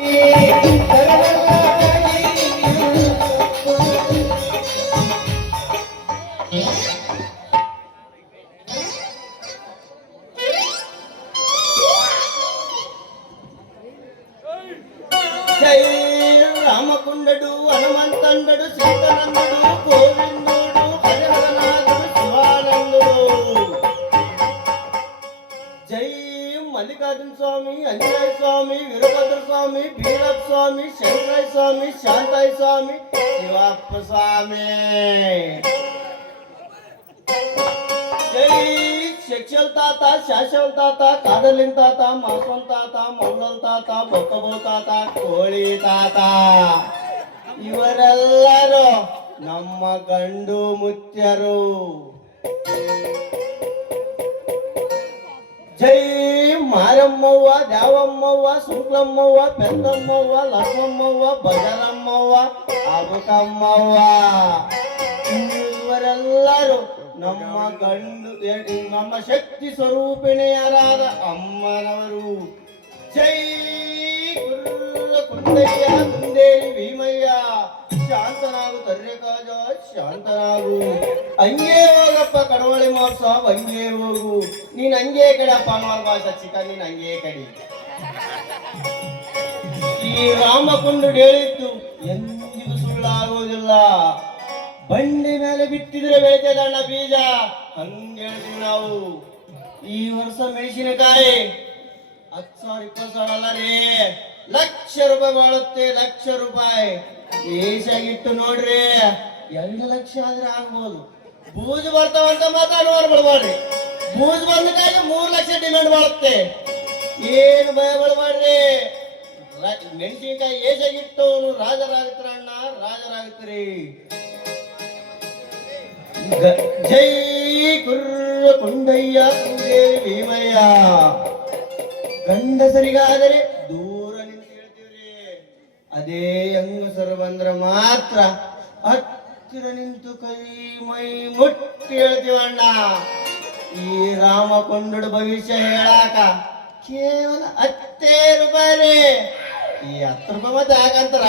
జై రామకుండడు హనుమంతండడు సీతనందుడు గోవిందుడు హరిహరనాథుడు శివానందుడు. జై మల్లికార్జున స్వామి, అంజనేయ స్వామి, వీరభద్ర స్వామి, భీరప్ప స్వామి, శంకరయ్య స్వామి, శాంతయ్య స్వామి, శివప్ప స్వామి. జై శిక్షల తాత, శాశ్వల తాత, కాదలిన తాత, మాసం తాత, ಮೌಲನ ತಾತ, ಬೊಕ್ಕಬೋ ತಾತ, ಕೋಳಿ ತಾತ, ಇವರೆಲ್ಲರೂ ನಮ್ಮ ಗಂಡು ಮುತ್ಯರು. ಜೈ ಮಾರಮ್ಮವ್ವ, ದ್ಯಾವಮ್ಮವ್ವ, ಸುಂಕ್ಲಮ್ಮವ್ವ, ಪೆದ್ದಮ್ಮವ್ವ, ಲಕ್ಷ್ಮಮ್ಮವ್ವ, ಬಜರಮ್ಮವ್ವ, ಅಬಕಮ್ಮವ್ವ, ಇವರೆಲ್ಲರೂ ನಮ್ಮ ಗಂಡು ನಮ್ಮ ಶಕ್ತಿ ಸ್ವರೂಪಿಣಿಯರಾದ ಅಮ್ಮನವರು. ಜೈ ಕುಂದಯ್ಯ, ಕುಂದೇವಿ ಭೀಮಯ್ಯ, ಶಾಂತನಾಗು ತರ್ಯಕಾಜ, ಶಾಂತನಾಗು. ಹಂಗೆ ಹೋಗಪ್ಪ ಕಡವಳಿ ಮಹೋತ್ಸವ, ಹಂಗೆ ಹೋಗು. ನೀನ್ ಹಂಗೆ ಕಡೆಯಪ್ಪ ಅನ್ನೋರ್ ಭಾಷೆ ಚಿಕ್ಕ, ನೀನ್ ಹಂಗೆ ಕಡಿ. ಈ ರಾಮಕುಂಡು ಹೇಳಿದ್ದು ಎಂದಿಗೂ ಸುಳ್ಳಾಗುವುದಿಲ್ಲ. ಬಂಡಿ ಮೇಲೆ ಬಿತ್ತಿದ್ರೆ ಬೆಳೆತದಣ್ಣ ಬೀಜ, ಹಂಗೆ ಹೇಳ್ತೀವಿ ನಾವು. ಈ ವರ್ಷ ಮೆಣಸಿನಕಾಯಿ 10,000 20,000 ಅಲ್ಲ ರೀ, ಲಕ್ಷ ರೂಪಾಯಿ ಬಾಳುತ್ತೆ, ಲಕ್ಷ ರೂಪಾಯಿ. ಏಸಾಗಿಟ್ಟು ನೋಡ್ರಿ 2 ಲಕ್ಷ ಆದ್ರೆ ಆಗ್ಬೋದು. ಬೂಜು ಬರ್ತಾವಂತ ಮಾತಾಡುವವ್ರು ಬಿಡ್ಬಾರ್ರಿ. ಬೂಜು ಬಂದಕ್ಕಾಗಿ 3 ಲಕ್ಷ ಡಿಮ್ಯಾಂಡ್ ಬಾಳುತ್ತೆ. ಏನು ಭಯ ಬಿಡ್ಬಾರ್ರಿ. ಮೆಣಸಿನಕಾಯಿ ಏಸಾಗಿಟ್ಟು ರಾಜರಾಗುತ್ತರ ಅಣ್ಣ, ರಾಜರಾಗುತ್ತೀರಿ. ಜೈ ಕುರ್ರ ಕುಂಡಯ್ಯ, ಕುಂದೇವಿ ಭೀಮಯ್ಯ. ಗಂಡಸರಿಗಾದರೆ ದೂರ ನಿಂತು ಹೇಳ್ತೀವ್ರಿ, ಅದೇ ಹೆಂಗಸರು ಬಂದ್ರ ಮಾತ್ರ ಹತ್ತಿರ ನಿಂತು ಕೈ ಮೈ ಮುಟ್ಟಿ ಹೇಳ್ತೀವಣ್ಣ. ಈ ರಾಮಕೊಂಡಡು ಭವಿಷ್ಯ ಹೇಳಾಕ ಕೇವಲ 10 ರೂಪಾಯಿ ರೀ. ಈ 10 ರೂಪಾಯಿ ಮತ್ತೆ ಯಾಕಂತಾರ,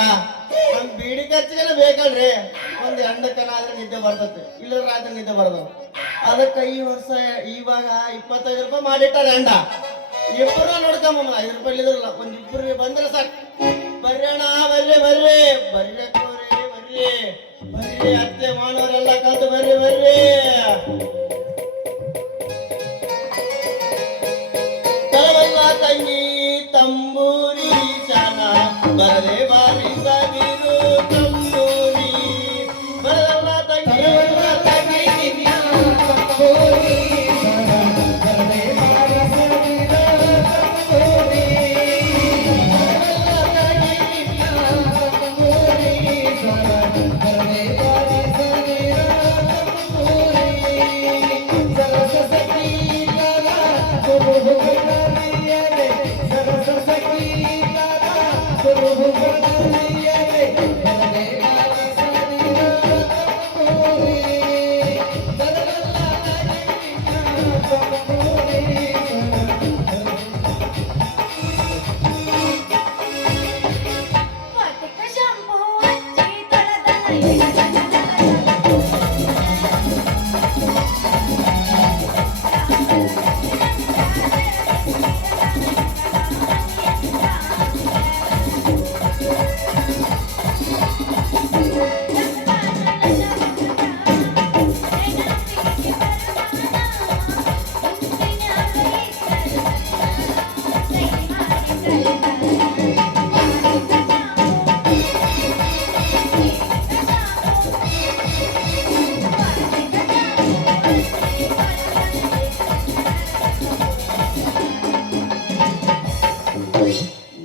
ಒಂದ್ ಬೀಡಿ ಖರ್ಚಿಗೆಲ್ಲ ಬೇಕಲ್ರಿ. ಒಂದ್ ಎಂಡಕ್ಕನಾದ್ರೆ ನಿದ್ದೆ ಬರ್ತತೆ, ಇಲ್ಲ ರಾತ್ರಿ ನಿದ್ದೆ ಬರ್ತದೆ. ಅದಕ್ಕೆ ಈ ವರ್ಷ ಇವಾಗ 25 ರೂಪಾಯಿ ಮಾಡಿಟ್ಟಾರೆ ಎಂಡ. ಇಬ್ಬರು ನೋಡ್ಕೊಂಬ 5 ರೂಪಾಯಿ ಇದ್ರಲ್ಲ, ಒಂದ್ ಇಬ್ಬರು ಬಂದ್ರೆ ಸಾಕು. ಬರ್ರಿ ಅಣ್ಣ, ಬರ್ರಿ ಬರ್ರಿ ಬರ್ರಕೋರಿ, ಬರ್ರಿ ಬರ್ರಿ, ಅತ್ತೆ ಮಾನವರೆಲ್ಲ ಕಲ್ತು ಬರ್ರಿ ಬರ್ರಿ. ತಲವಲ್ಲ ತಂಗಿ ತಂಬೂರಿ ಚನ ಬರದೆ ಬಾರಿ ಸಗಿರು ತಂಬೂರಿ. ಬರಲ್ಲ ತಂಗಿ ತಂಬೂರಿ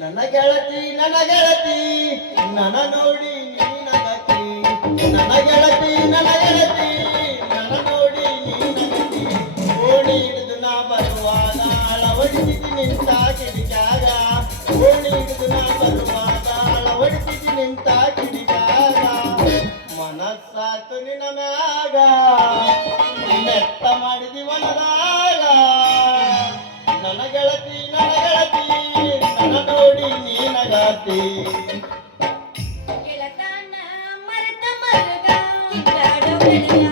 ನನ್ನ ಗೆಳತಿ ನನ್ನ ನೋಡಿ ನೀನಗತಿ, ನನ್ನ ಗೆಳತಿ ನನ್ನ ಗೆಳತಿ ನನ್ನ ನೋಡಿ ನೀನಗತಿ. ಓಣಿ ಹಿಡಿದು ನಾ ಬರುವಾಗ ಅಳವಡಿಸಿ ನಿಂತ ಕಿಡಿಕ್ಯಾಗ, ಓಣಿ ಹಿಡಿದು ನಾ ಬರುವಾಗ ಅಳವಡಿಸಿ ನಿಂತ ಕಿಡಿಕ್ಯಾಗ. ಮನಸ್ಸಾತು ನಿನ್ನ ಮ್ಯಾಗ, ನೆತ್ತ ಮಾಡಿದಿ ಒಳದಾಗ. ನನ್ನ ಗೆಳತಿ ನನ್ನ ಗೆಳತಿ ನನ್ನ ನೋಡಿ ನೀನಗತಿ. ಗೆಳತನ ಮರೆತ ಮರುಗ ಕಿತ್ತಾಡೋ ಗೆಳೆಯ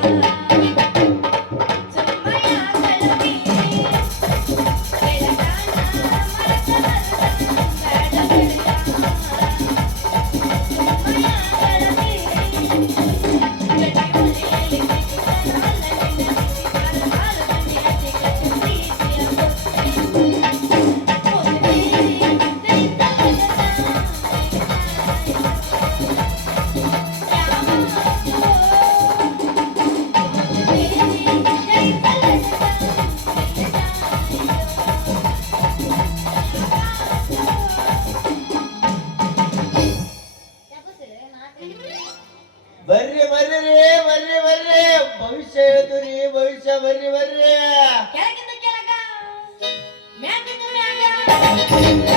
ಸುಮ್ಮಯ ಗೆಳತಿ ಗೆಳತನ ಮರೆತ ಮರುಗ ಕಿತ್ತಾಡೋ ಗೆಳೆಯ ಸುಮ್ಮಯ ಗೆಳತಿ ಗಟ್ಟಿ ಮನೆಯಲ್ಲಿ ಕಿತ್ತಾಡ ಅಲ್ಲನಿಂದ ಕಿತ್ತಾಡ ಹಾಲು ಬಂದಿರ ಚಿಕ್ಕಿ ಪ್ರೀತಿಯ ಬರ್ರಿ ಬರ್ರಿ ರೀ ಬರ್ರಿ ಬರ್ರಿ ಭವಿಷ್ಯ ಹೇಳ್ತೀರಿ ಭವಿಷ್ಯ ಬರ್ರಿ ಬರ್ರಿ ಕೆಳಗಿಂದ ಕೆಳಗ ಮ್ಯಾಗಿಂದ ಮ್ಯಾಗ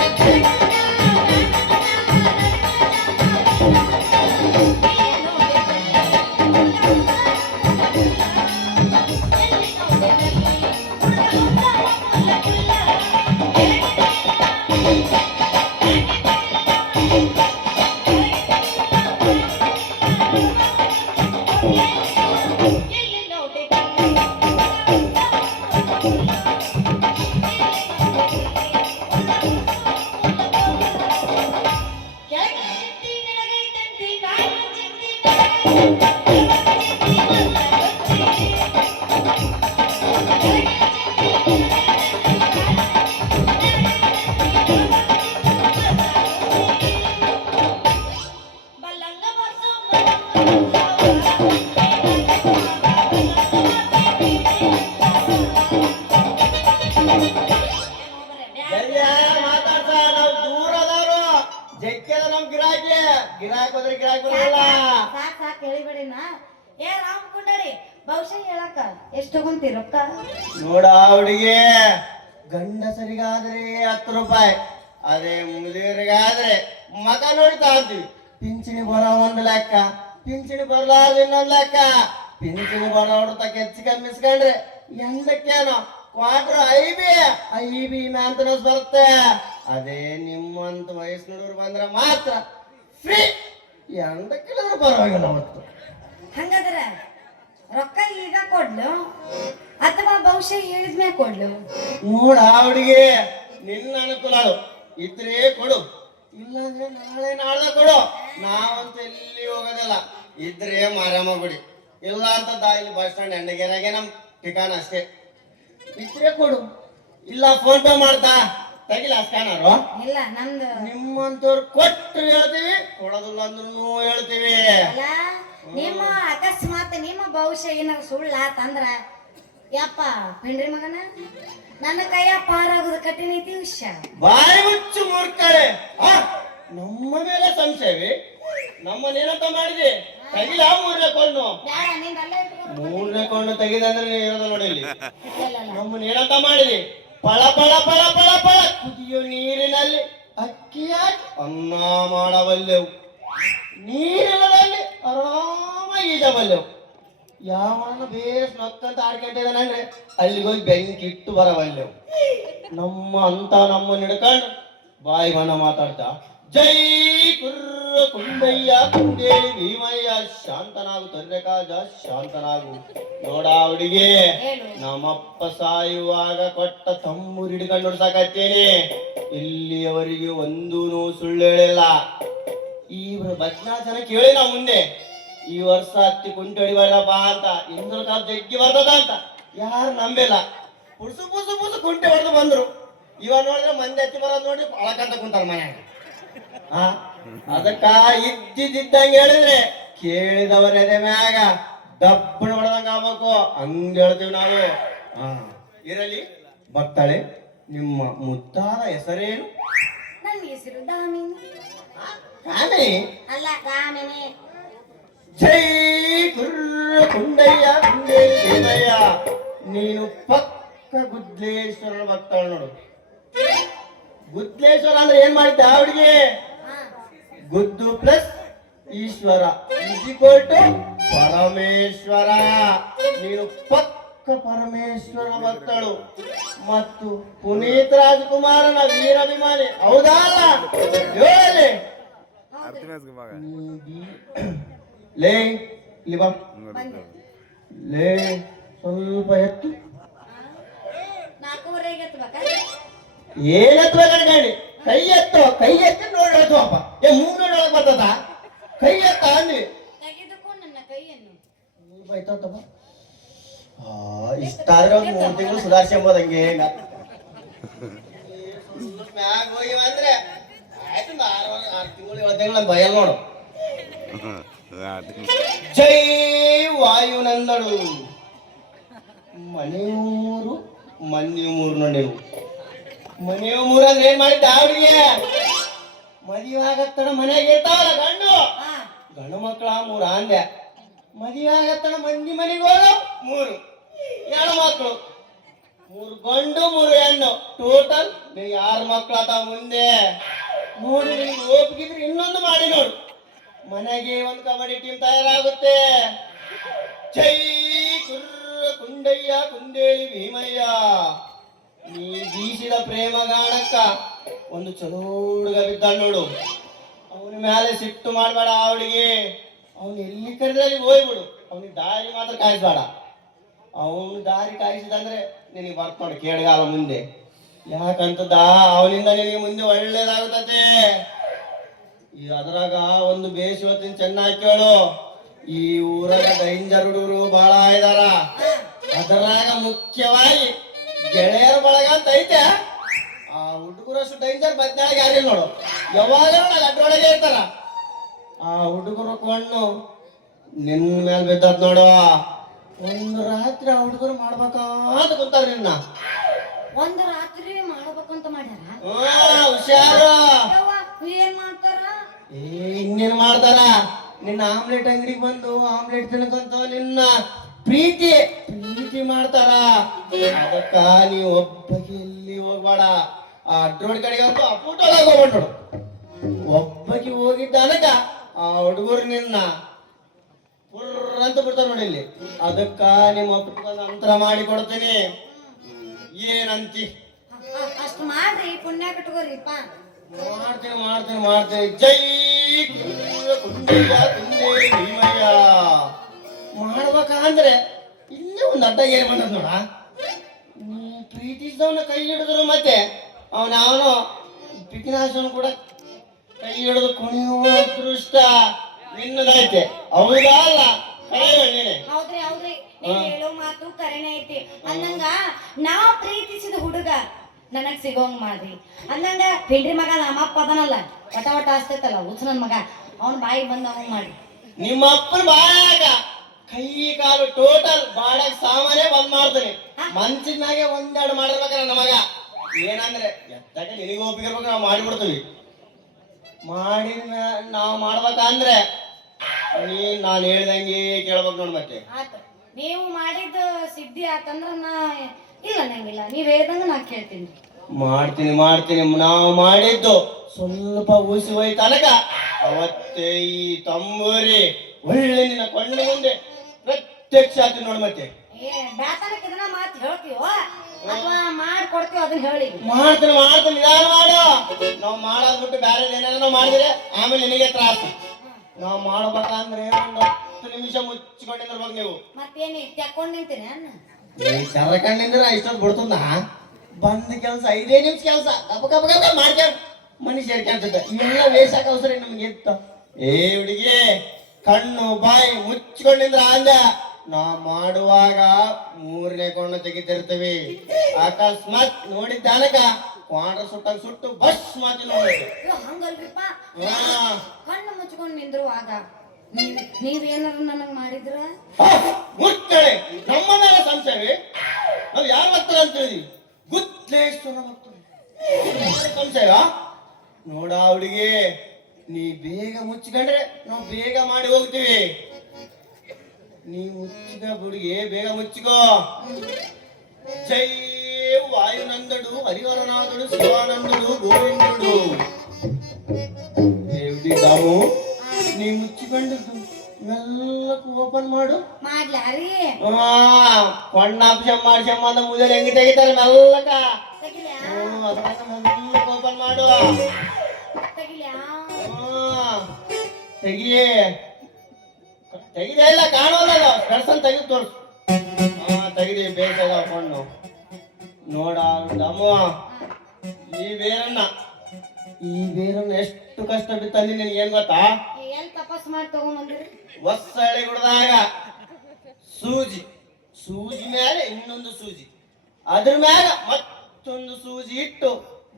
ಬರ್ರಿ ಮಾತಾಡ್ಸ ನಾವ್ ದೂರ ಅದಾರು ಜಗ್ಗದ ನಮ್ ಗಿರಾಕಿ ಗಿರಾಕ್ ಹೋದ್ರೆ ಗಿರಾಕಿ ಬರಲ್ಲ ಸಾಕ್ ಸಾಕ್ ಹೇಳಿಬೇಡಿನ ಏ ರಾಮ್ ಕುಂಡರಿ ಬಹುಶಃ ಹೇಳಕ್ಕ ಎಷ್ಟು ತಗೊಂತೀರ ರೊಕ್ಕ ನೋಡ ಹುಡುಗಿ ಗಂಡಸರಿಗಾದ್ರೆ 10 ರೂಪಾಯಿ ಅದೇ ಮುದುಕರಿಗಾದ್ರೆ ಮಗ ನೋಡ್ತಾ ಅಂತೀವಿ ಪಿಂಚಣಿ ಬರೋ ಒಂದು ಲೆಕ್ಕ ಪಿಂಚಣಿ ಬರಲಾರ್ದು ಇನ್ನೊಂದು ಲೆಕ್ಕ ಪಿಂಚಣಿ ಬರೋಡ್ತ ಕೆಚ್ಚಿ ಕಮ್ಮಿಸ್ಕೊಂಡ್ರೆ ಎಂದಕ್ಕೇನೋ ಕ್ವಾರ್ಟರ್ ಐಬಿ ಮ್ಯಾಂತನಸ್ ಬರುತ್ತೆ ಅದೇ ನಿಮ್ಮಂತ ವಯಸ್ಸಿನವ್ರು ಬಂದ್ರೆ ಮಾತ್ರ ಫ್ರೀ ಎಂದಕ್ಕಿಲ್ಲದ್ರೆ ಪರವಾಗಿಲ್ಲ ಅವತ್ತು ಹಂಗಾದ್ರ ರೊಕ್ಕ ಈಗ ಕೊಡ್ಲು ಅಥವಾ ಬಹುಶಃ ಹೇಳಿದ್ಮೇಲೆ ಕೊಡ್ಲು ನೋಡ ಹುಡುಗಿ ನಿನ್ನ ಅನುಕೂಲ ಅದು ಇದ್ರೆ ಕೊಡು ಇಲ್ಲಾಂದ್ರೆ ನಾಳೆ ನಾಳೆ ಕೊಡು ನಾವಂತೂ ಎಲ್ಲಿ ಹೋಗೋದಿಲ್ಲ ಇದ್ರೆ ಮಾರಮ್ಮ ಗುಡಿ ಇಲ್ಲ ಅಂತ ಇಲ್ಲಿ ಬಸ್ ಸ್ಟ್ಯಾಂಡ್ ಎಂಡಗೇರಾಗೆ ನಮ್ ಠಿಕಾಣ ಅಷ್ಟೇ ಇದ್ರೆ ಕೊಡು ಇಲ್ಲ ಫೋನ್ ಪೇ ಮಾಡ್ತಾ ತೆಗಿಲ್ಲ ಸ್ಕ್ಯಾನರು ಇಲ್ಲ ನಮ್ದು ನಿಮ್ಮಂತವ್ರು ಕೊಟ್ಟು ಹೇಳ್ತೀವಿ ಕೊಡೋದಿಲ್ಲ ಅಂದ್ರೂ ಹೇಳ್ತೀವಿ ಅಲ್ಲ ನಿಮ್ಮ ಅಕಸ್ಮಾತ್ ನಿಮ್ಮ ಬಹುಶಃ ಏನಾರ ಸುಳ್ಳ ತಂದ್ರ ಯಪ್ಪ ಪಿಂಡ್ರಿ ಮಗನ ನನ್ನ ಕೈಯ ಪಾರಾಗುದು ಕಠಿಣ ಐತಿ ವಿಷಯ ಬಾಯಿ ಮುಚ್ಚು ಮೂರ್ಖಳೆ ನಮ್ಮ ಮೇಲೆ ಸಂಶಯವೇ ನಮ್ಮನ್ನೇನಂತ ಮಾಡಿದೆ ತೆಗಿಲ ಮೂರನೇ ಕೊಂಡು ಬೇಡ ನಿಂದ ಅಲ್ಲೇ ಇಟ್ಕೊ. ಮೂರನೇ ಕೊಂಡು ತೆಗಿದಂದ್ರೆ ನೀನು ಇರೋದು ನೋಡಿ ಇಲ್ಲಿ ಇಲ್ಲ, ಇಲ್ಲ. ನಮ್ಮನ್ನೇನಂತ ಮಾಡಿದೆ ಪಳ ಪಳ ಪಳ ಪಳ ಪಳ ಕುದಿಯೋ ನೀರಿನಲ್ಲಿ ಅಕ್ಕಿ ಹಾಕಿ ಅನ್ನ ಮಾಡಬಲ್ಲೆವು ನೀರಿನಲ್ಲಿ ಆರಾಮಾಗಿ ಈಜಬಲ್ಲೆವು ಯಾವನ ಬೇಸ್ ನಕ್ಕಂತ ಆಡ್ಕೊಂಡಿದ್ದಾನಂದ್ರೆ ಅಲ್ಲಿಗೆ ಹೋಗಿ ಬೆಂಕಿ ಇಟ್ಟು ಬರಬಲ್ಲೆವು ನಮ್ಮನ್ನ ಹಿಡ್ಕೊಂಡು ಬಾಯಿ ಬಣ್ಣ ಮಾತಾಡ್ತಾ ಜೈ ಕುರ್ರ ಕುಂಡಯ್ಯ ಕುಂಡೇಳಿ ಭೀಮಯ್ಯ ಶಾಂತನಾಗು ತೊರ್ರೆಕಾಜ ಶಾಂತನಾಗು ನೋಡ ಹುಡುಗಿ ಹೇಳು. ನಮ್ಮಪ್ಪ ಸಾಯುವಾಗ ಕೊಟ್ಟ ತಮ್ಮೂರು ಹಿಡ್ಕೊಂಡು ನೋಡ್ಸಾಕತ್ತೇನೆ ಇಲ್ಲಿಯವರೆಗೆ ಒಂದೂ ಸುಳ್ಳು ಹೇಳಿಲ್ಲ ಈ ಭಜನಾಚನ ಕೇಳಿ ನಾವು ಮುಂದೆ ಈ ವರ್ಷ ಹತ್ತಿ ಕುಂಟಿ ಹೊಡಿಬಾರಪ್ಪ ಅಂತ ಇಂದ್ರ ಕಾಪ್ ಜಗ್ಗಿ ಬರ್ತದ ಅಂತ ಯಾರು ನಂಬಿಲ್ಲ ಪುಡ್ಸು ಪುಸು ಪುಸು ಕುಂಟಿ ಹೊಡೆದು ಬಂದ್ರು ಇವ ನೋಡಿದ್ರೆ ಮಂದಿ ಹತ್ತಿ ಬರೋದು ನೋಡಿ ಅಳಕಂತ ಕುಂತಾರ ಮನ್ಯಾಗ ಅದಕ್ಕ ಇದ್ದಿದ್ದಂಗೆ ಹೇಳಿದ್ರೆ ಕೇಳಿದವರ ಎದೆ ಮ್ಯಾಗ ದಪ್ಪಣ ಹೊಡೆದಂಗ ಆಗ್ಬೇಕು ಹಂಗ ಹೇಳ್ತೀವಿ ನಾವು ಇರಲಿ ಭಕ್ತಾಳೆ ನಿಮ್ಮ ಮುದ್ದಾದ ಹೆಸರೇನು ನನ್ನ ಹೆಸರು ದಾಮಿನಿ ಕಾಮಿ ಅಲ್ಲ ದಾಮಿನಿ ಜೈ ಗುರ್ರ ಕುಂಡಯ್ಯ ಕುಂಡೇಲಿ ಭೀಮಯ್ಯ ನೀನು ಪಕ್ಕ ಗುದ್ಲೇಶ್ವರನ ಭಕ್ತಾಳು ನೋಡು ಗುದ್ಲೇಶ್ವರ ಅಂದ್ರೆ ಏನ್ ಮಾಡಿದ್ದ ಅವಳಿಗೆ ಗುದ್ದು ಪ್ಲಸ್ ಈಶ್ವರ ಟು ಪರಮೇಶ್ವರ ನೀನು ಪಕ್ಕ ಪರಮೇಶ್ವರನ ಭಕ್ತಳು ಮತ್ತು ಪುನೀತ್ ರಾಜ್ಕುಮಾರನ ವೀರಾಭಿಮಾನಿ ಹೌದಾ ಅಲ್ಲ ಹೇಳಿ ಲೇ ಇಲ್ಲಿ ಬಾ ಬಂದೆ ಲೇ ಸ್ವಲ್ಪ ಎತ್ತು 4:30 ಎತ್ತಬೇಕಾ ಏನತ್ಬೇಕಂಡಿ ಕೈ ಎತ್ತು ನೋಡಪ್ಪ ಏ ಮೂರೊಳಗೆ ಬರ್ತದ ಕೈ ಎತ್ತ ಅಂದ್ವಿ ತೆಗೆದುಕೊಂಡು ನನ್ನ ಕೈಯನ್ನು ಬೈತಪ್ಪ ಇಷ್ಟಾದ್ರೆ ಒಂದು 3 ತಿಂಗಳು ಸುಧಾರಿಸ್ಕೊಂಬೋದಂಗೆ ಮ್ಯಾಗ ಹೋಗಿ ಅಂದ್ರೆ ಆಯ್ತು ಒಂದು 6 ತಿಂಗಳು 7 ತಿಂಗಳು ನಮ್ಮ ಬಯಲ್ ನೋಡು ಜೈ ವಾಯುನಂದಳು ಮನೆಯೂರು ಮನ್ಯೂರು ನೀವು ಮನೆಯೂರು ಅಂದ್ರೆ ಏನ್ ಮಾಡಿದ್ದ ಅವ್ರಿಗೆ ಮದುವೆ ಆಗತ್ತಣ ಮನೆಯಾಗ ಇರ್ತಾವಲ್ಲ ಗಂಡು ಮಕ್ಕಳ 3 ಅಂದೆ ಮದುವೆ ಆಗತ್ತಣ ಮಂದಿ ಮನೆಗೆ ಹೋಗ 3 ಹೆಣ್ಣು ಮಕ್ಕಳು 3 ಗಂಡು 3 ಹೆಣ್ಣು ಟೋಟಲ್ 6 ಮಕ್ಕಳು ಆತ ಮುಂದೆ ನೋಡಿ ನಿಮ್ಗೆ ಒಪ್ಪಿಗಿದ್ರೆ ಇನ್ನೊಂದು ಮಾಡಿ ನೋಡು ಮನೆಗೆ ಒಂದು ಕಬಡ್ಡಿ ಟೀಮ್ ತಯಾರಾಗುತ್ತೆ ಜೈ ಕುರ್ರ ಕುಂಡಯ್ಯ ಕುಂದೇಳಿ ಭೀಮಯ್ಯ ನೀ ಬೀಸಿದ ಪ್ರೇಮಗಾಣಕ್ಕ ಒಂದು ಚಲೋ ಹುಡುಗ ಬಿದ್ದ ನೋಡು ಅವನ ಮೇಲೆ ಸಿಟ್ಟು ಮಾಡಬೇಡ ಅವಳಿಗೆ ಅವನು ಎಲ್ಲಿ ಕರೆದಲ್ಲಿ ಹೋಗ್ಬಿಡು ಅವನಿಗೆ ದಾರಿ ಮಾತ್ರ ಕಾಯಿಸ್ಬೇಡ ಅವನು ದಾರಿ ಕಾಯಿಸಿದಂದ್ರೆ ನಿನಗೆ ಬರ್ತ ನೋಡಿ ಕೇಳಗಾಲ ಮುಂದೆ ಯಾಕಂತದ ಅವನಿಂದ ನಿನಗೆ ಮುಂದೆ ಒಳ್ಳೇದಾಗುತ್ತದೆ ಅದ್ರಾಗ ಒಂದು ಬೇಸಿ ಹೊತ್ತಿನ ಚೆನ್ನಾಗಿ ಕೇಳು ಈ ಊರಾಗ ಡೇಂಜರ್ ಹುಡುಗರು ಬಹಳ ಇದಾರ ಅದರಾಗ ಮುಖ್ಯವಾಗಿ ಗೆಳೆಯರ ಬಳಗ ಅಂತ ಐತೆ ಆ ಹುಡುಗರಷ್ಟು ಡೇಂಜರ್ ಬದ್ನಾಳಗೆ ಯಾರಿಲ್ಲ ನೋಡು ಯಾವಾಗ ಅಡ್ರೊಳಗೆ ಇರ್ತಾರ ಆ ಹುಡುಗರು ಕೊಂಡು ನಿನ್ನ ಮೇಲೆ ಬಿದ್ದದ್ ನೋಡು ಒಂದು ರಾತ್ರಿ ಆ ಹುಡುಗರು ಮಾಡ್ಬೇಕಂತ ಕುಂತಾರ ನಿನ್ನ ಒಂದು ರಾತ್ರಿ ಮಾಡ್ಬೇಕಂತ ಮಾಡ್ಯಾರ ಹುಷಾರು ಏನ್ ಮಾಡ್ತಾರ ಇನ್ನೇನ್ ಮಾಡ್ತಾರ ನಿನ್ನ ಆಮ್ಲೆಟ್ ಅಂಗಡಿಗೆ ಬಂದು ಆಮ್ಲೆಟ್ ತಿನ್ಕಂತ ನಿನ್ನ ಪ್ರೀತಿ ಮಾಡ್ತಾರ ಅದಕ್ಕ ನೀವು ಒಬ್ಬಗೆ ಎಲ್ಲಿ ಹೋಗ್ಬೇಡ ಆ ಅಡ್ರೋಡ್ ಕಡೆಗೆ ಅಂತೂ ಅಪ್ಪುಟೊಳಗೆ ಹೋಗ್ಬಿಟ್ಟು ಒಬ್ಬಗೆ ಹೋಗಿದ್ದ ಅನಕ ಆ ಹುಡುಗರು ನಿನ್ನ ಅಂತ ಬಿಡ್ತಾರ ನೋಡಿ ಇಲ್ಲಿ ಅದಕ್ಕ ನಿಮ್ಮ ಒಬ್ಬಗೊಂದು ಅಂತರ ಮಾಡಿ ಕೊಡ್ತೀನಿ ಏನಂತಿ ಅಷ್ಟು ಮಾಡ್ರಿ ಪುಣ್ಯ ಕಟ್ಕೋರಿಪ್ಪ ಮಾಡ್ತೀನಿ ಜೈ ಕುಂಡಯ್ಯ ಕುಂದೇಳಿ ಭೀಮಯ್ಯ ಮಾಡ್ಬೇಕಂದ್ರೆ ಇಲ್ಲೇ ಒಂದು ಅಡ್ಡ ಏರಿ ಬಂದದ್ ನೋಡ ಪ್ರೀತಿಸಿದವನ ಕೈ ಹಿಡಿದ್ರು ಮತ್ತೆ ಅವನು ಪಿಕಿನಾಶನ ಕೂಡ ಕೈ ಹಿಡಿದು ಕುಣಿಯುವ ಅದೃಷ್ಟ ನಿನ್ನದೈತೆ ಹೌದಾ ಅಲ್ಲ ಹೌದ್ರಿ ನೀವ್ ಹೇಳೋ ಮಾತು ಕರೆನೇ ಐತಿ ಅಂದಂಗ ನಾವ್ ಪ್ರೀತಿಸಿದ ಹುಡುಗ ನನಗ್ ಸಿಗೋಂಗ್ ಮಾಡ್ರಿ ಅಂದಂಗ ಪಿಂಡ್ರಿ ಮಗ ನಮ್ಮಪ್ಪ ಅದನಲ್ಲ ವಟ ಹಸ್ತೈತಲ್ಲ ಹುಚ್ಚ ನನ್ ಮಗ ಅವ್ನ ಬಾಯಿಗೆ ಬಂದ ಅವಂಗ್ ಮಾಡ್ರಿ ನಿಮ್ಮ ಅಪ್ಪನ ಬಾಯಾಗ ಕೈ ಕಾಲು ಟೋಟಲ್ ಬಾಡಾಗ ಸಾಮಾನೇ ಬಂದ್ ಮಾಡ್ತಾನೆ ಮಂಚಿನ ಮ್ಯಾಗೆ ಒಂದೆರಡು ಮಾಡಿರ್ಬೇಕ್ರ ನಮಗ ಏನಂದ್ರೆ ಎತ್ತಾಗ ನಿನಗೆ ಒಪ್ಪಿಗಿರ್ಬೇಕು ನಾವು ಮಾಡಿಬಿಡ್ತೀವಿ ಮಾಡಿದ ನಾವು ಮಾಡ್ಬೇಕಂದ್ರೆ ನಾನು ಹೇಳ್ದಂಗೆ ಕೇಳ್ಬೇಕು ನೋಡ್ ಮತ್ತೆ ಆತ ನೀವು ಮಾಡಿದ ಸಿದ್ಧಿ ಆತಂದ್ರ ನಾ ಇಲ್ಲ ನಂಗಿಲ್ಲ ನೀವ್ ಹೇಳ್ದಂಗ ನಾ ಕೇಳ್ತೀನಿ ಮಾಡ್ತೀನಿ ನಾವು ಮಾಡಿದ್ದು ಸ್ವಲ್ಪ ಉಸಿ ಹೋಯ್ ತನಕ ಅವತ್ತೇ ಈ ತಂಬೂರಿ ಒಳ್ಳೆ ನಿನ್ನ ಕೊಂಡು ಮುಂದೆ ಪ್ರತ್ಯಕ್ಷ ಆತಿ ನೋಡ್ ಮತ್ತೆ ಬ್ಯಾತನಕ್ಕೆ ಇದನ್ನ ಮಾತು ಹೇಳ್ತೀವೋ ಅಥವಾ ಮಾಡ್ಕೊಡ್ತೀವೋ ಅದನ್ನ ಹೇಳಿ ಮಾಡ್ತೀನಿ ನಿಧಾನ ಮಾಡು ನಾವು ಮಾಡೋದ್ ಬಿಟ್ಟು ಬೇರೆ ಏನಾರ ನಾವು ಮಾಡಿದ್ರೆ ಆಮೇಲೆ ನಿನಗೆ ತ್ರಾಸ ನಾವು ಮಾಡ್ಬೇಕಂದ್ರೆ ಒಂದು 10 ನಿಮಿಷ ಮುಚ್ಚಿಕೊಂಡಿರ್ಬೇಕು ನೀವು ಮತ್ತೇನಿ ತೆಕ್ಕೊಂಡ್ ನಿಂತೀನಿ ಕರ್ಕೊಂಡಿಂದ್ರೆ ಇಷ್ಟೊಂದು ಬಿಡ್ತದ ಬಂದ ಕೆಲಸ 5 ನಿಮಿಷ ಕೆಲಸ ಕಪ್ಪ ಮಾಡ್ಕೊಂಡು ಮನುಷ್ಯ ಸೇರ್ಕೊಂತದ ಇವೆಲ್ಲ ವೇಷಕ್ಕೆ ಅವಸರ ನಮ್ಗೆ ಇತ್ತ ಹುಡುಗಿ ಕಣ್ಣು ಬಾಯಿ ಮುಚ್ಚಿಕೊಂಡಿಂದ್ರ ಅಂದ ನಾ ಮಾಡುವಾಗ 3ನೇ ಕೊಂಡು ತೆಗಿತಿರ್ತೀವಿ ಅಕಸ್ಮಾತ್ ನೋಡಿದ್ದಾನಕ ಕ್ವಾಂಡ್ರ ಸುಟ್ಟು ಬಸ್ ಮಾತಿ ನೋಡಿ ಹಂಗಲ್ರಿಪ್ಪ ಕಣ್ಣು ಮುಚ್ಕೊಂಡ್ ನಿಂದ್ರುವಾಗ ನೀವೇನಾರ ನನಗ್ ಮಾಡಿದ್ರ ಮುಚ್ಚಳೆ ನಮ್ಮ ಮೇಲೆ ಸಂಶಯವೇ ನಾವ್ ಯಾರ ಭಕ್ತರ ಅಂತ ಹೇಳಿ ಗುತ್ತೇಶ್ವರ ಭಕ್ತರು ಸಂಶಯ ನೋಡ ಹುಡುಗಿ ನೀ ಬೇಗ ಮುಚ್ಚಿಕೊಂಡ್ರೆ ನಾವು ಬೇಗ ಮಾಡಿ ಹೋಗ್ತೀವಿ ನೀ ಮುಚ್ಚಿದ ಹುಡುಗಿ ಬೇಗ ಮುಚ್ಚಿಕೋ ಜೈ ವಾಯುನಂದಡು ಹರಿಹರನಾಥಡು ಶಿವಾನಂದಡು ಗೋವಿಂದಡು ದೇವ್ಡಿದ್ದಾವು ನೀ ಮುಚ್ಚಿಕೊಂಡು ಮೆಲ್ಲಕ್ಕೆ ಓಪನ್ ಮಾಡು ಮಾಡ್ಲಾರಿ ಕೊಂಡಾಂಶ ಮಾಡ್ಸಮ್ಮ ಅಂತ ಮುಂಜಾನೆ ಹೆಂಗೆ ತೆಗಿತಾರೆ ಮೆಲ್ಲಕ ಮೆಲ್ಲಕ್ಕೆ ಓಪನ್ ಮಾಡು ತೆಗಿಯೇ ತೆಗಿದೆ ಇಲ್ಲ ಕಾಣೋಲ್ಲ ಕಳ್ಸನ್ ತೆಗೆದು ತೋರ್ಸು. ಹಾ ತೆಗಿದಿ ಬೇಸಾಗ ಹಾಕೊಂಡು ನೋಡ ದಮ್ಮ ಈ ಬೇರನ್ನ ಎಷ್ಟು ಕಷ್ಟ ಬಿತ್ತಂದಿ ನಿನ್ಗೆ ಏನ್ ಗೊತ್ತಾ? ಎಲ್ಲಿ ತಪಸ್ ಮಾಡಿ ತಗೊಂಡ್ಬಂದ್ರಿ? ಹೊಸಳ್ಳಿ ಗುಡ್ದಾಗ ಸೂಜಿ ಮೇಲೆ ಇನ್ನೊಂದು ಸೂಜಿ, ಅದ್ರ ಮ್ಯಾಗ ಮತ್ತೊಂದು ಸೂಜಿ ಇಟ್ಟು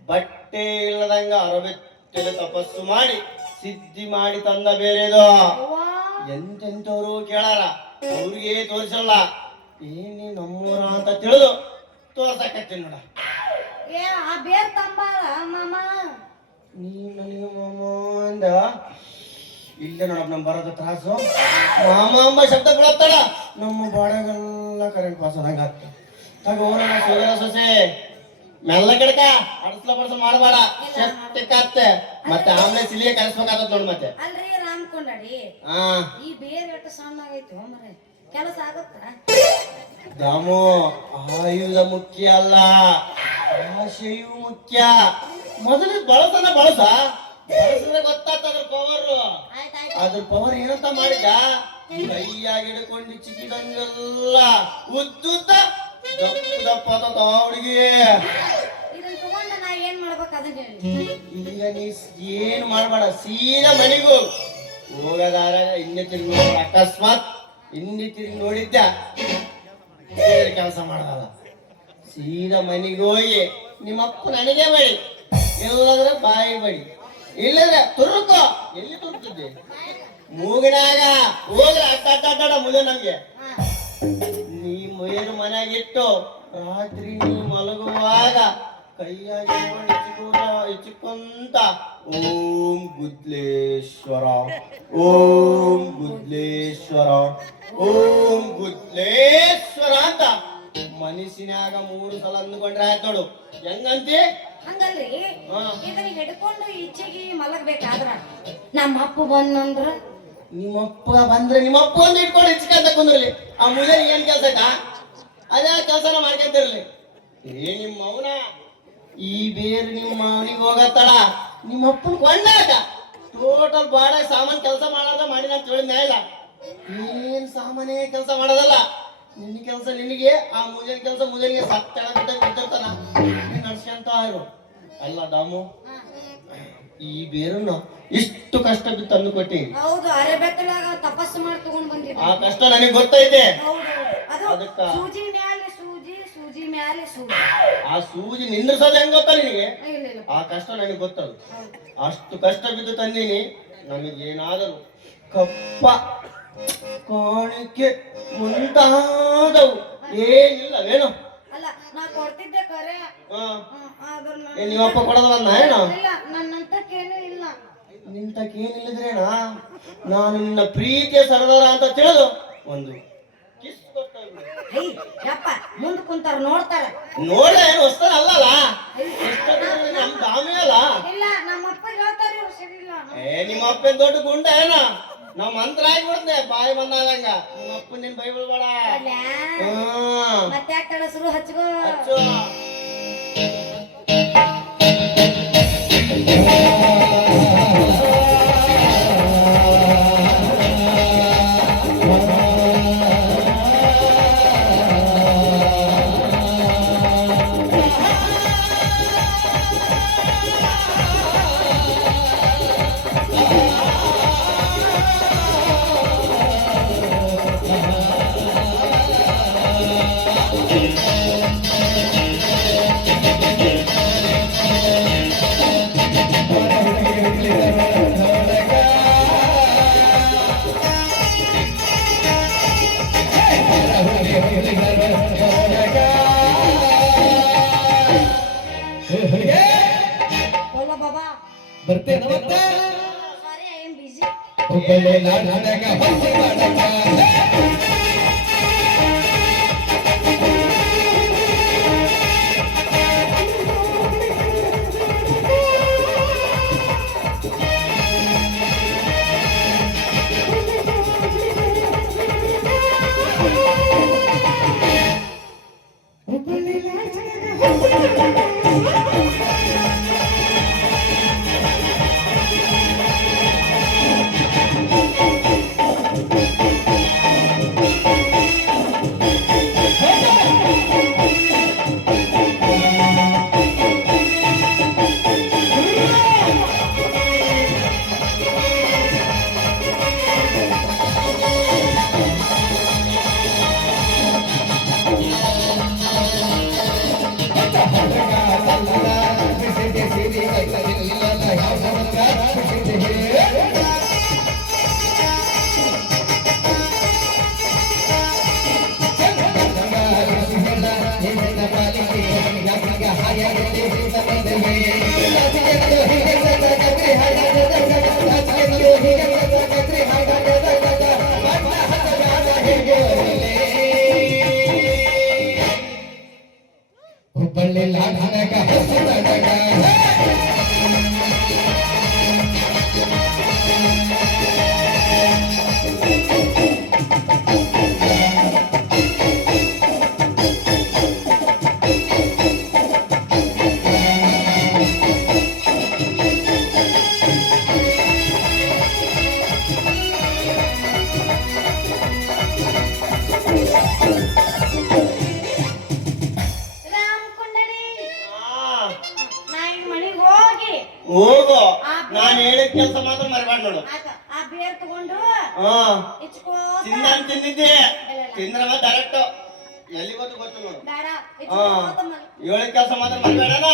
ಬಟ್ಟೆ ಇಲ್ಲದಂಗ ಅರಬೆತ್ತಲೆ ತಪಸ್ಸು ಮಾಡಿ ಸಿದ್ಧಿ ಮಾಡಿ ತಂದ ಬೇರೆದು. ಎಂತೆಂತವ್ರು ಕೇಳಾರ, ಅವ್ರಿಗೆ ತೋರಿಸಲ್ಲ. ಏನಿ ನಮ್ಮೂರ ಅಂತ ತಿಳಿದು ತೋರ್ಸಕತ್ತೀನಿ ನೋಡ. ಆ ಬೇರ್ ತಂಬಾಳ ಮಾಮ, ನೀ ನನಗೆ ಮಾಮ ಅಂದ. ಇಲ್ಲೇ ನೋಡಪ್ಪ ನಮ್ ಬರೋದು ತ್ರಾಸು. ಮಾಮ ಅಂಬ ಶಬ್ದ ಬಿಡತ್ತಾಳ, ನಮ್ಮ ಬಾಡಗೆಲ್ಲ ಕರೆಂಟ್ ಪಾಸ್ ಆದಂಗ ಆಗ್ತದೆ. ತಗೋಣ ಸೋದರ ಸೊಸೆ ಮೆಲ್ಲ ಗಿಡಕ ಅಡಸ್ಲ ಬಡಸ ಮಾಡಬೇಡ, ಶಕ್ತಿಕತ್ತೆ ಮತ್ತೆ ಆಮೇಲೆ ಸಿಲಿಗೆ ಕಲಿಸ್ಬೇಕಾಗತ್ ನೋಡ್. ಮತ್ತೆ ಅಲ್ರಿ ರಾಮ್ಕೊಂಡಡಿ, ಈ ಬೇರ್ ಎಷ್ಟು ಸಣ್ಣ ಆಗೈತಿ ಮರೆ, ಕೆಲಸ ಆಗತ್ತ? ದಾಮು ಆಯುಧ ಮುಖ್ಯ ಅಲ್ಲ, ಆಶೆಯು ಮುಖ್ಯ. ಮೊದಲು ಬಳಸಿದ್ರೆ ಗೊತ್ತಾಗ್ತದ್ರ ಪವರ್. ಅದ್ರ ಪವರ್ ಏನಂತ ಮಾಡಿದ, ಕೈಯಾಗಿ ಹಿಡ್ಕೊಂಡು ಚಿಕ್ಕಿದಂಗೆಲ್ಲ ಉದ್ದುದ್ದ ದಪ್ಪ ಹುಡುಗಿ. ಇದನ್ನ ತಗೊಂಡ ನಾ ಏನ್ ಮಾಡ್ಬೇಕು ಅದನ್ನ ಹೇಳಿ. ಈಗ ನೀ ಏನು ಮಾಡ್ಬೇಡ, ಸೀದಾ ಮನೆಗೂ ಹೋಗದಾರ. ಇನ್ನೇ ತಿರುಗಿ ಅಕಸ್ಮಾತ್ ಇನ್ನಿ ತಿರುಗಿ ನೋಡಿದ್ದ ಕೆಲಸ ಮಾಡಲ್ಲ. ಸೀದಾ ಮನೆಗೆ ಹೋಗಿ ನಿಮ್ಮಪ್ಪ ನನಗೆ ಬಡಿ, ಇಲ್ಲದ್ರೆ ಬಾಯಿ ಬಡಿ, ಇಲ್ಲದ್ರೆ ತುರುಕೋ. ಎಲ್ಲಿ ತುರುಕಿದ್ದೆ? ಮೂಗಿನಾಗ ಹೋದ್ರೆ ಅಡ್ಡ ಮುದೆ ನಮ್ಗೆ. ನೀ ಮುಯರು ಮನೆಯಾಗಿಟ್ಟು ರಾತ್ರಿ ನೀ ಮಲಗುವಾಗ ಕೈಯಾಗಿ ಇಚ್ಚಿಕೊಂತ ಓಂ ಗುದ್ಲೇಶ್ವರ, ಓಂ ಗುದ್ಲೇಶ್ವರ, ಓಂ ಗುದ್ಲೇಶ್ವರ ಅಂತ ಮನಸ್ಸಿನಾಗ 3 ಸಲ ಅಂದ್ಕೊಂಡ್ರೆ ಆಯ್ತು ನೋಡು. ಹೆಂಗಂತಿ? ಹಂಗಲ್ರಿ, ಇದನ್ನ ಹಿಡ್ಕೊಂಡು ಈಚೆಗೆ ಮಲಗ್ಬೇಕಾದ್ರ ನಮ್ಮ ಅಪ್ಪ ಬಂದಂದ್ರ, ನಿಮ್ಮಪ್ಪ ಬಂದ್ರೆ ನಿಮ್ಮಪ್ಪ ಒಂದು ಇಟ್ಕೊಂಡು ಇಚ್ಕಂತ ಕುಂದ್ರಲಿ. ಆ ಮುಂಜಾನೆ ಏನ್ ಕೆಲಸ ಆಯ್ತಾ ಅದೇ ಕೆಲಸನ ಮಾಡ್ಕೊಂತಿರ್ಲಿ. ನಿಮ್ಮ ಮೌನ ಈ ಬೇರೆ ನಿಮ್ಮ ಮೌನಿಗೆ ಹೋಗತ್ತಳ. ನಿಮ್ಮಪ್ಪನ ಕೊಂಡಾಕ ಟೋಟಲ್ ಬಾಡ ಸಾಮಾನ್ ಕೆಲಸ ಮಾಡಾರ್ದ ಮಾಡಿ ನಾನು ತಿಳಿದ ಇಲ್ಲ. ಏನ್ ಸಾಮಾನ್ಯ ಕೆಲಸ ಮಾಡೋದಲ್ಲ, ನಿನ್ನ ಕೆಲಸ ನಿನಗೆ, ಆ ಮುಂಜಾನೆ ಕೆಲಸ ಮುಂಜಾನಿಗೆ ಸತ್ತೆಳ ಬಿದ್ದಿರ್ತಾನ ನಡ್ಸ್ಕೊಂತ ಇರು. ಅಲ್ಲ ದಾಮು, ಈ ಬೇರನ್ನ ಇಷ್ಟು ಕಷ್ಟ ಬಿತ್ತು ಅಂದು ಕೊಟ್ಟಿ. ಹೌದು, ಅರೆಬೆತ್ತಲಾಗ ತಪಸ್ಸು ಮಾಡಿ ತಗೊಂಡ್ ಬಂದಿದ್ದೆ. ಆ ಕಷ್ಟ ನನಗೆ ಗೊತ್ತೈತೆ. ಅದಕ್ಕ ಸೂಜಿ ಮ್ಯಾಲೆ ಸೂಜಿ, ಸೂಜಿ ಮ್ಯಾಲೆ ಸೂಜಿ. ಆ ಸೂಜಿ ನಿಂದ್ರಿಸೋದು ಹೆಂಗ್ ಗೊತ್ತಾ ನಿನಗೆ? ಆ ಕಷ್ಟ ನನಗೆ ಗೊತ್ತದು. ಅಷ್ಟು ಕಷ್ಟ ಬಿದ್ದು ತಂದೀನಿ. ನನಗೇನಾದರೂ ಕಪ್ಪ ಕಾಣಿಕೆ ಮುಂತಾದವು ಏನಿಲ್ಲವೇನು? ಅಲ್ಲ, ನಾ ಕೊಡ್ತಿದ್ದೆ ಕರೆ. ನೀವಪ್ಪ ಕೊಡೋದಲ್ಲ ಏನು? ಇಲ್ಲ, ನನ್ನಂತಕ್ಕೇನೂ ಇಲ್ಲ. ನಿಂತಕ್ಕೇನಿಲ್ಲದ್ರೇನಾ? ನಾನು ನಿನ್ನ ಪ್ರೀತಿಯ ಸರದಾರ ಅಂತ ತಿಳಿದು ಒಂದು ಕಿಸ್ ಕೊಟ್ಟ. ಯಪ್ಪ ಮುಂದ್ ಕುಂತಾರ ನೋಡ್ತಾರ. ನೋಡ ಏನು ಹೊಸ್ತಾರ ಅಲ್ಲಲ್ಲ, ನಮ್ ದಾಮಿ ಅಲ್ಲ. ಇಲ್ಲ, ನಮ್ಮಪ್ಪ ಹೇಳ್ತಾರ ಸರಿ ಇಲ್ಲ. ನಿಮ್ಮ ಅಪ್ಪನ ದೊಡ್ಡ ಗುಂಡ ಏನ? ನಾವ್ ಮಂತ್ರ ಆಗಿಬಿಡ್ದೆ ಬಾಯಿ ಬಂದಾಗಂಗ. ನಿಮ್ಮ ಅಪ್ಪ ನಿನ್ ಬೈ ಬಿಡ್ಬೇಡ. ಮತ್ತೆ ಯಾಕೆ ತಡಸ್ರು ಹಚ್ಕೋ. ಬರ್ತೇನೆ ಮತ್ತೆ. ಸಾರಿ, ಐ ಆಮ್ ಬಿಜಿ. ಒಬ್ಬಳೆ ನಾಡಗ ಹೊಸ ಮಾಡಗ ಹೋಗು ನಾನು ಹೇಳಿದ ಕೆಲಸ ಮಾತ್ರ ಮರಿಬೇಡ ನೋಡು. ಆಯ್ತು ಆ ಬೇರ್ ತಗೊಂಡು ಹಾ ಇಚ್ಕೋತ ತಿಂದಿದ್ದೆ ತಿಂದ್ರ ಡೈರೆಕ್ಟ್ ಎಲ್ಲಿ ಗೊತ್ತು ನೋಡು. ಬೇಡ ಹಾ ಇಚ್ಕೋತ ಹೇಳಿದ ಕೆಲಸ ಮಾತ್ರ ಮರಿಬೇಡಣ.